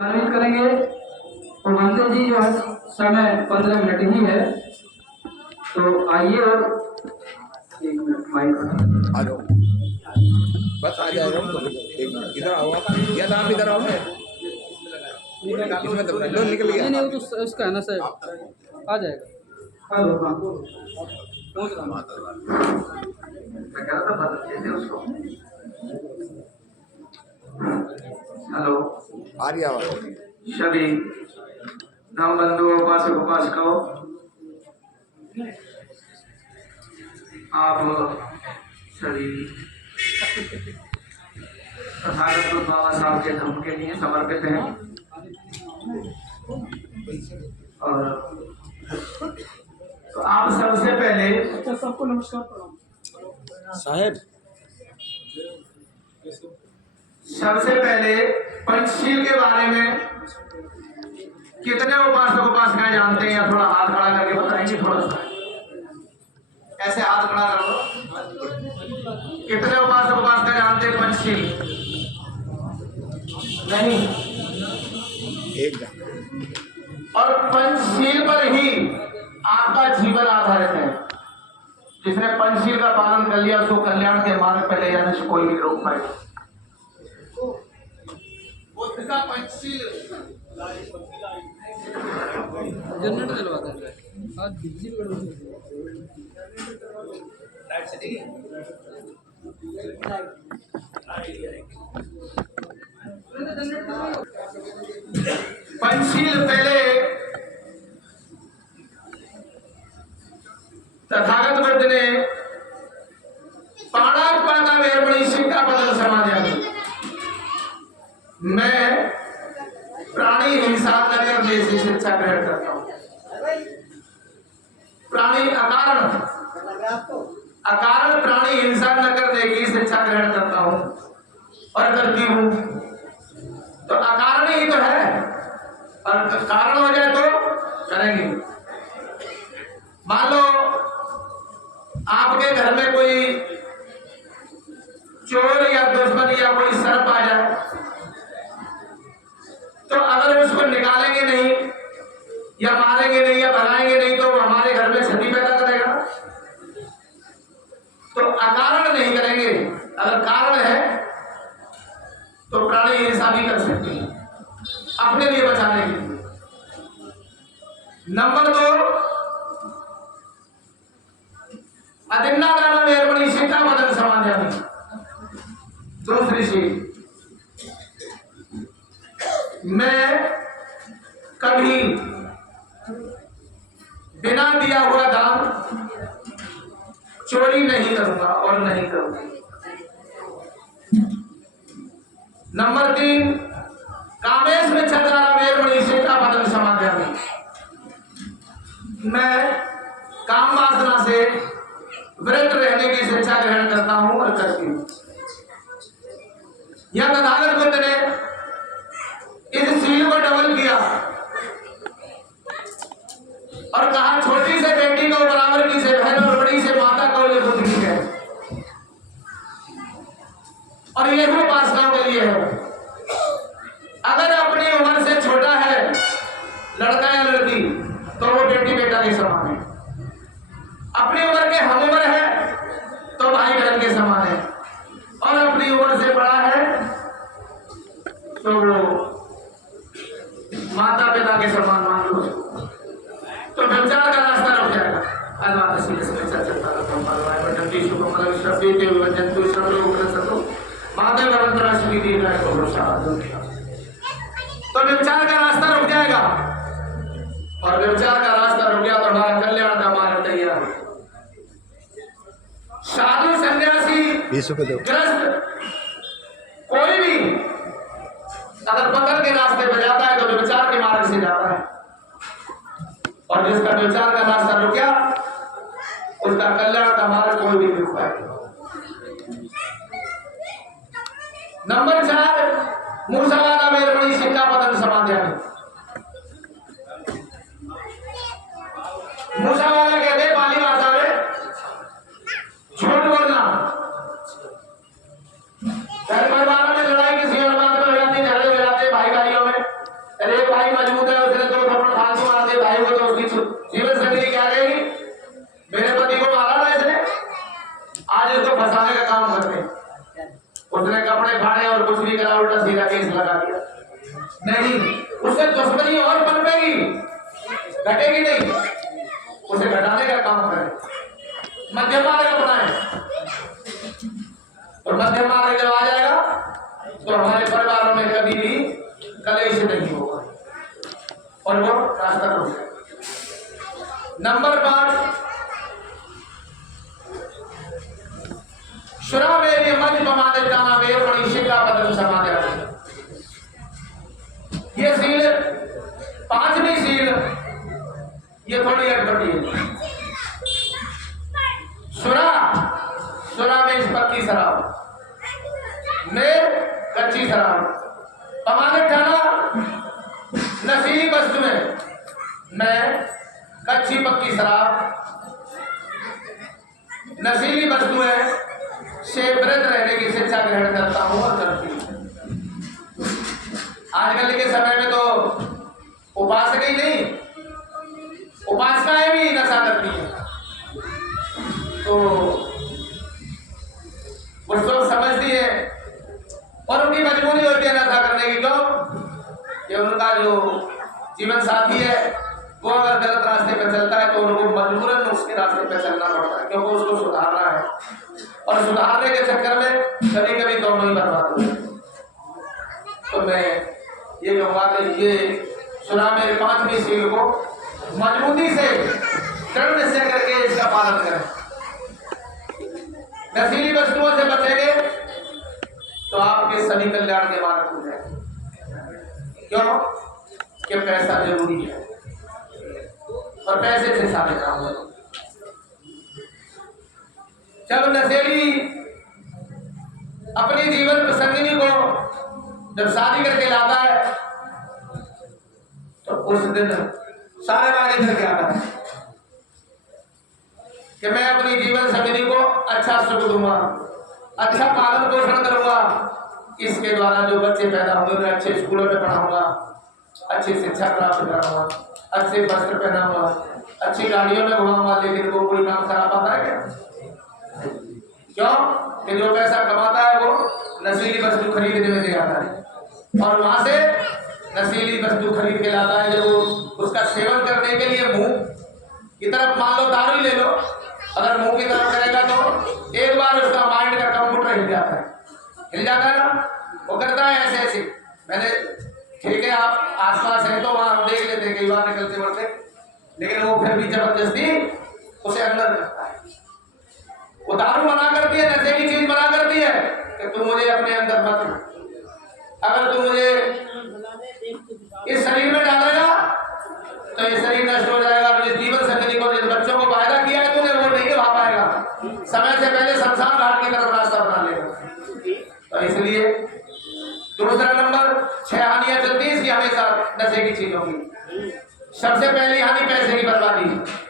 सम्मानित करेंगे। तो मंत्री जी जो है समय 15 मिनट ही है, तो आइए और 1 मिनट माइक आ जाओ, बस आ जाएगा। एक मिनट इधर आओ आप, या तो आप इधर आओ ना, इसमें तो लो निकल गया। नहीं वो तो उसका है ना सर, आ जाएगा। हेलो हाँ पहुंच रहा हूँ। मैं कह रहा था बात कीजिए उसको। हेलो आ रही आवाज। सभी धम बंधु उपासक उपासिकाओं, आप सभी तथागत बाबा साहब के धर्म के लिए समर्पित हैं और तो आप सबसे पहले सबको नमस्कार साहेब, सबसे पहले पंचशील के बारे में कितने उपासक उपासिकाएं जानते हैं, या थोड़ा हाथ खड़ा करके बताएंगे? थोड़ा सा ऐसे हाथ खड़ा कर दो। कितने उपासक उपासिका जानते हैं पंचशील? नहीं। एक जान। और पंचशील पर ही आपका जीवन आधारित है। जिसने पंचशील का पालन कर लिया उसको कल्याण के मार्ग पर ले जाने से कोई नहीं रोक पाएगा। पंचशील जनरेटर चलवा देंगे आज बिजली पंचशील पहले तथागत बुद्ध ने पाणा वेरमणि शिक्षा बदल समाज मैं प्राणी हिंसा न करने से शिक्षा ग्रहण करता हूं। प्राणी अकारण प्राणी हिंसा न करने की शिक्षा ग्रहण करता हूं और करती हूं। तो अकारण ही तो है, और कारण हो जाए तो करेंगे। मान लो आपके घर में कोई चोर या दुश्मन या कोई सर्प आ जाए, तो अगर उसको निकालेंगे नहीं या मारेंगे नहीं या भगाएंगे नहीं तो वो हमारे घर में क्षति पैदा करेगा। तो अकारण नहीं करेंगे, अगर कारण है तो प्राणी हिंसा भी कर सकते हैं अपने लिए बचाने के लिए। नंबर 2, अदिन्ना नाम वेरमणि शिक्षा बदल समाज। दूसरी चीज, मैं कभी बिना दिया हुआ दान चोरी नहीं करूंगा और नहीं करूंगा। नंबर 3, कामेश में छद्रा वेरमणि शिक्षा बदल समाज। मैं काम वासना से व्रत रहने की शिक्षा ग्रहण करता हूं और करती हूं। यह तथागत बुद्ध ने इस सील को डबल किया और कहा छोटी से बेटी को बराबर की से बहन और बड़ी से माता को ये बुद्ध की है। और ये भी उपासनाओं के लिए है। अगर अपनी उम्र से छोटा है लड़का या लड़की तो वो बेटी बेटा के समान है। अपनी उम्र के हम उम्र है तो भाई बहन के समान है, और अपनी उम्र से बड़ा है तो वो माता पिता के समान मान लो। तो व्यभिचार का रास्ता रुक जाएगा। तो व्यभिचार का रास्ता रुक जाएगा, और व्यभिचार का रास्ता रुक गया तो हमारा कल्याण का मार्ग तैयार। साधु सन्यासी ग्रस्त कोई भी अगर पकड़ के रास्ते पे जाता है तो व्यभिचार के मार्ग से जाता है, और जिसका व्यभिचार का रास्ता रुक गया उसका कल्याण का मार्ग कोई भी नहीं रुक पाएगा। नंबर 4, मूसावाला वेरमणि शिक्षा बदल समाज। मूसावाला कहते पाली भाषा में झूठ बोलना। घर परिवार में लड़ाई किसी और बात पर हो जाती, झगड़े हो जाते भाई भाइयों में, नहीं, उससे दुश्मनी और पनपेगी, घटेगी नहीं। उसे घटाने का काम करें, मध्यम मार्ग अपनाएं। और मध्यम मार्ग जब आ जाएगा तो हमारे परिवारों में कभी भी कलेश नहीं होगा और वो रास्ता हो जाएगा। नंबर 5, शुरा मेरी मज पमादे जाना वे बड़ी शिका बदल समाधे। ये सील, 5वीं सील, ये थोड़ी अटपटी है। शुरा में इस पक्की शराब, में कच्ची शराब, पमादे जाना नशीली वस्तु में कच्ची पक्की शराब, नशीली वस्तुएं से व्रत रहने की शिक्षा ग्रहण करता हूं और करती हूं। आजकल के समय में तो उपासक ही नहीं, उपासनाएं भी नशा करती हैं। तो वो लोग समझती है और उनकी मजबूरी होती है नशा करने की। क्यों? कि उनका जो जीवन साथी है वो अगर गलत रास्ते पे चलता है तो उनको मजबूरन उसके रास्ते पे चलना पड़ता है, क्योंकि उसको सुधारना है। और सुधारने के चक्कर में कभी कभी दोनों ही बर्बाद होते हैं। तो मैं ये कहूँगा कि ये सुना मेरे 5वीं सील को मजबूती से दृढ़ निश्चय करके इसका पालन करें। नशीली वस्तुओं से बचेंगे तो आपके सभी कल्याण के मार्ग खुल जाएंगे। क्यों? कि पैसा जरूरी है और पैसे से सारे काम होते। जब नशेड़ी अपनी जीवन प्रसंगिनी को जब शादी करके लाता है तो उस दिन सारे वादे करके आता है कि मैं अपनी जीवन संगिनी को अच्छा सुख दूंगा, अच्छा पालन पोषण करूंगा, इसके द्वारा जो बच्चे पैदा होंगे मैं अच्छे स्कूलों में पढ़ाऊंगा, अच्छी शिक्षा प्राप्त कराऊंगा, अच्छे वस्त्र पहनाऊंगा, अच्छी गाड़ियों में घुमाऊंगा। लेकिन वो कोई काम करा पाता है क्या? क्यों? कि जो पैसा कमाता है वो नशीली वस्तु खरीदने में दे आता है और वहां से नशीली वस्तु खरीद के लाता है। जब उसका सेवन करने के लिए मुंह की तरफ, मान लो दारू ले लो, अगर मुंह की तरफ करेगा तो एक बार उसका माइंड का कंप्यूटर हिल जाता है ना। वो करता है ऐसे ऐसे। मैंने ठीक है आप आसपास हैं तो वहां हम देख लेते हैं कई बार निकलते बढ़ते, लेकिन वो फिर भी जबरदस्ती उसे अंदर करता है। वो दारू मना करती है, नशे की चीज मना करती है कि तुम मुझे अपने अंदर मत, अगर तुम मुझे इस शरीर में डालेगा तो ये शरीर नष्ट हो जाएगा। और जिस जीवन संगिनी को, जिस बच्चों को वायदा किया है तूने, वो नहीं निभा पाएगा, समय से पहले शमशान घाट की तरफ रास्ता बना लेगा। तो इसलिए दूसरा नंबर 6 हानियां चलती है इसकी हमेशा नशे की चीजों की। सबसे पहली हानि पैसे की बर्बादी,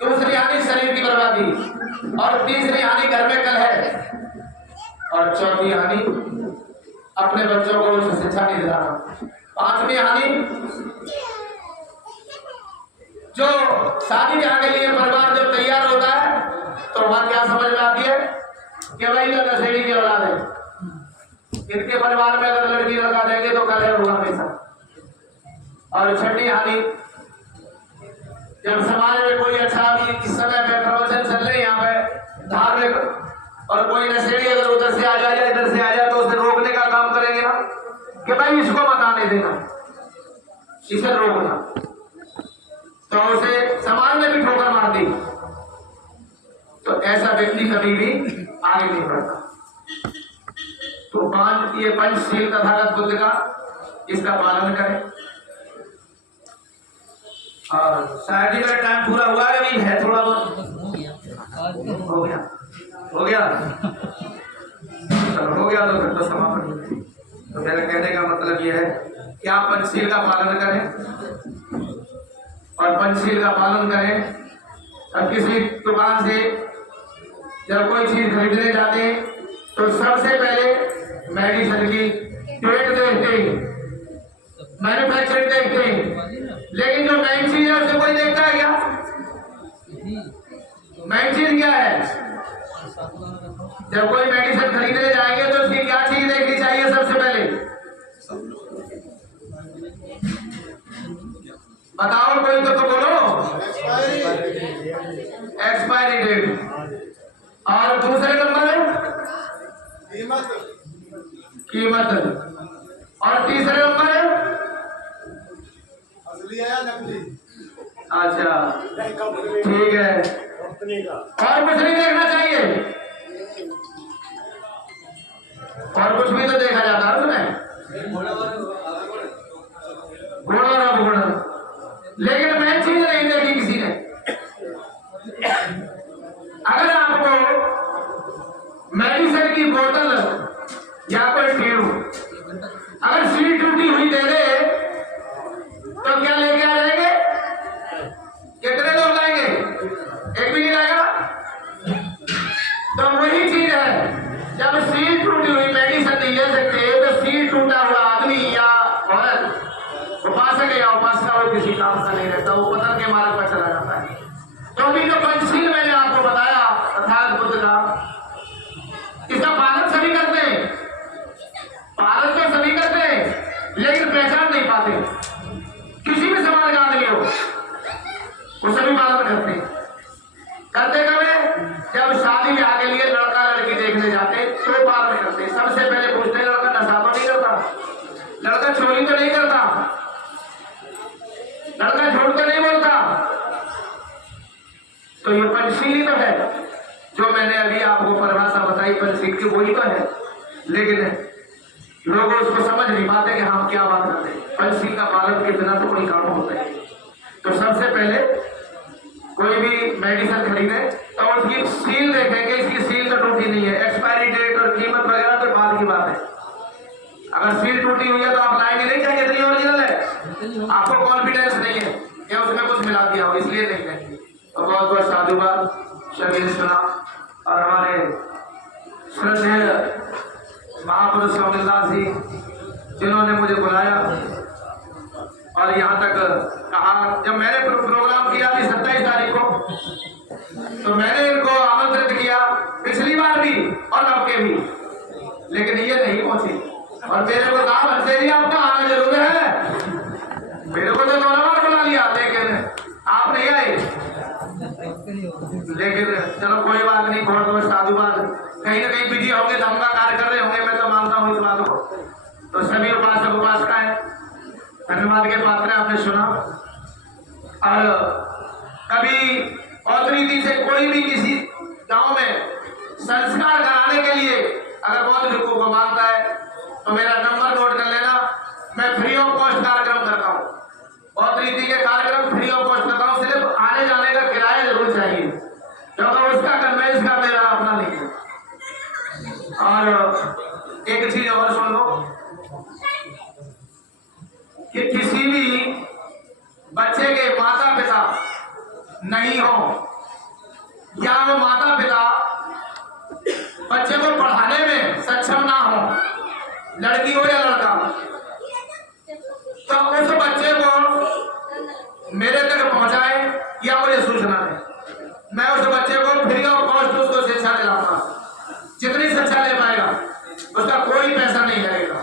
दूसरी हानि शरीर की बर्बादी, और तीसरी हानि घर में कलह, और चौथी हानि अपने बच्चों को उच्च शिक्षा नहीं दिलाना। 5वीं हानि, जो शादी ब्याह के लिए परिवार जब तैयार होता है तो वहां क्या समझ में आती है कि भाई ये नशेड़ी की औलाद है, इनके परिवार में अगर लड़की लड़का देंगे तो कलह होगा हमेशा। और 6ठी हानि, जब समाज में कोई अच्छा भी इस समय पे प्रवचन चल रहे यहाँ पे धार्मिक, और कोई नशेड़ी अगर उधर से आ जाए या इधर से आ जाए तो उसे रोकने का काम करेंगे ना कि भाई इसको मत आने देना, इसे रोकना, तो उसे समाज में भी ठोकर मार दी। तो ऐसा व्यक्ति कभी भी आगे नहीं बढ़ता। तो ये पंचशील तथागत बुद्ध का, इसका पालन करें। और शायद ही मेरा टाइम पूरा हुआ है, अभी है थोड़ा बहुत, हो गया चलो हो गया तो फिर तो समापन। तो मेरे कहने का मतलब यह है कि आप पंचशील का पालन करें, और पंचशील का पालन करें। अब किसी दुकान से जब कोई चीज खरीदने जाते हैं तो सबसे पहले मेडिसिन की डेट देखते हैं, मैन्युफैक्चरिंग देखते हैं, लेकिन जो मेन चीज है उसे कोई देखता है क्या? मेन चीज क्या है? जब कोई मेडिसिन खरीदने जाएंगे तो उसकी क्या चीज देखनी चाहिए सबसे पहले? बताओ कोई तो बोलो। Expiry date. और दूसरे नंबर है कीमत। और तीसरे नंबर है असली है या नकली। अच्छा ठीक है। और कुछ नहीं देखना चाहिए, और कुछ भी तो देखा जाता है उसमें, घोड़ा और अवगुण, लेकिन मैं चीज नहीं देखी किसी ने। अगर आपको मेडिसिन की बोतल या कोई टेरू अगर सील टूटी हुई दे दे तो क्या लेके आ जाएंगे? कितने लोग लाएंगे? एक भी नहीं लाएगा। तो वही चीज है, जब सील टूटी हुई मेडिसिन नहीं ले सकते तो सील टूटा हुआ आदमी या औरत उपासक या उपासका वो किसी काम का नहीं रहता, वो पतन के मार्ग पर चला जाता है। तो अभी जो पंचशील मैंने आपको बताया तथागत बुद्ध का, इसका पालन सभी करते हैं, पालन तो सभी करते हैं, लेकिन पहचान नहीं पाते। किसी भी समाज का आदमी हो वो सभी पालन करते हैं। करते कब है? जब शादी ब्याह के लिए लड़का लड़की देखने जाते तो पालन करते। सबसे पहले पूछते लड़का नशा तो नहीं करता, लड़का चोरी तो नहीं करता, लड़का झूठ तो नहीं बोलता। तो ये पंचशीली तो है जो मैंने अभी आपको परिभाषा बताई, पंचशील की वही तो है, लेकिन लोग उसको समझ नहीं पाते कि हम क्या बात करते हैं। पंचशील का पालन के बिना तो कोई काम होता है। तो सबसे पहले कोई भी मेडिसिन खरीदे तो उसकी सील देखेंगे, इसकी सील तो टूटी नहीं है। एक्सपायरी डेट और कीमत वगैरह तो बाद की बात है। अगर सील टूटी हुई है तो आप लाएंगे नहीं क्या कितनी ओरिजिनल है, आपको कॉन्फिडेंस नहीं है कि उसमें कुछ मिला दिया हो, इसलिए नहीं लेंगे। तो बहुत बहुत साधुवाद शरीर सुना। और हमारे श्रद्धेय महापुरुष स्वामीदास जी जिन्होंने मुझे बुलाया और यहाँ तक कहा, जब मैंने प्रोग्राम किया थी 27 तारीख को तो मैंने इनको आमंत्रित किया पिछली बार भी और अब के भी, लेकिन ये नहीं पहुंची। और मेरे को कहा भंसेरी आपका आना जरूर है, मेरे को तो 2 बार बुला लिया लेकिन आप नहीं आए। लेकिन चलो कोई बात नहीं, बहुत बहुत साधुवाद। कहीं ना कहीं बिजी होंगे, धर्म का कार्य कर रहे होंगे, मैं तो मानता हूँ इस बात को। तो सभी उपासक उपासिकाएं धन्यवाद के पात्र हैं, आपने सुना। और कभी ऑथोरिटी से कोई भी किसी गांव में संस्कार कराने के लिए अगर बौद्ध भिक्षु को मांगता है तो मेरा नंबर नोट कर लेना। मैं फ्री ऑफ कॉस्ट कार्यक्रम करता हूँ, ऑथोरिटी के कार्यक्रम फ्री ऑफ कॉस्ट करता हूँ। सिर्फ आने जाने का किराया जरूर चाहिए, क्योंकि उसका कन्वेंस का मेरा अपना नहीं है। और एक चीज और सुन लो कि किसी भी बच्चे के माता पिता नहीं हो या वो माता पिता बच्चे को पढ़ाने में सक्षम ना हो, लड़की हो या लड़का, तो उस बच्चे को मेरे तक पहुंचाए या मुझे सूचना दे। मैं उस बच्चे को फ्री ऑफ कॉस्ट उसको शिक्षा दिलाऊंगा, जितनी शिक्षा ले पाएगा उसका कोई पैसा नहीं लगेगा,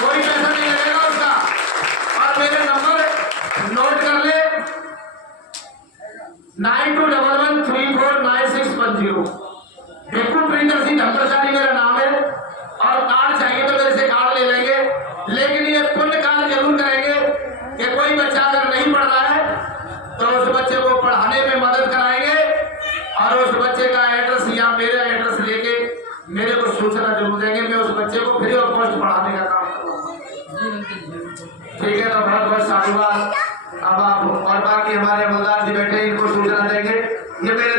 कोई पैसा नहीं लगेगा उसका। और मेरे नंबर नोट कर ले 9211349610। भिक्षु प्रियदर्शी धर्मचारी मेरा नाम है। और कार्ड चाहिए तो मेरे से कार्ड ले लेंगे, लेकिन ये पुण्य कार्य जरूर करेंगे कि कोई बच्चा अगर नहीं पढ़ रहा है तो उस बच्चे को पढ़ाने में मदद कराएंगे और उस बच्चे का एड्रेस या मेरा एड्रेस लेके मेरे को सूचना जरूर देंगे। मैं उस बच्चे को फ्री ऑफ कॉस्ट पढ़ाने का काम करूँगा। ठीक है, तो बहुत बहुत साधुवाद। अब आप और बाकी हमारे अमलदार जी बैठे, इनको सूचना देंगे। ये मेरे